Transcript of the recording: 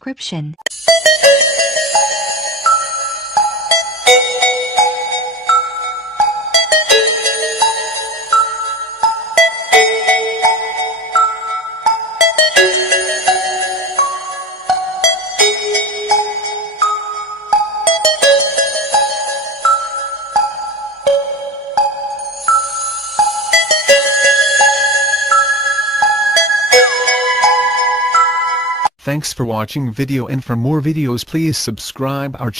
Encryption. Thanks for watching video, and for more videos please subscribe our channel.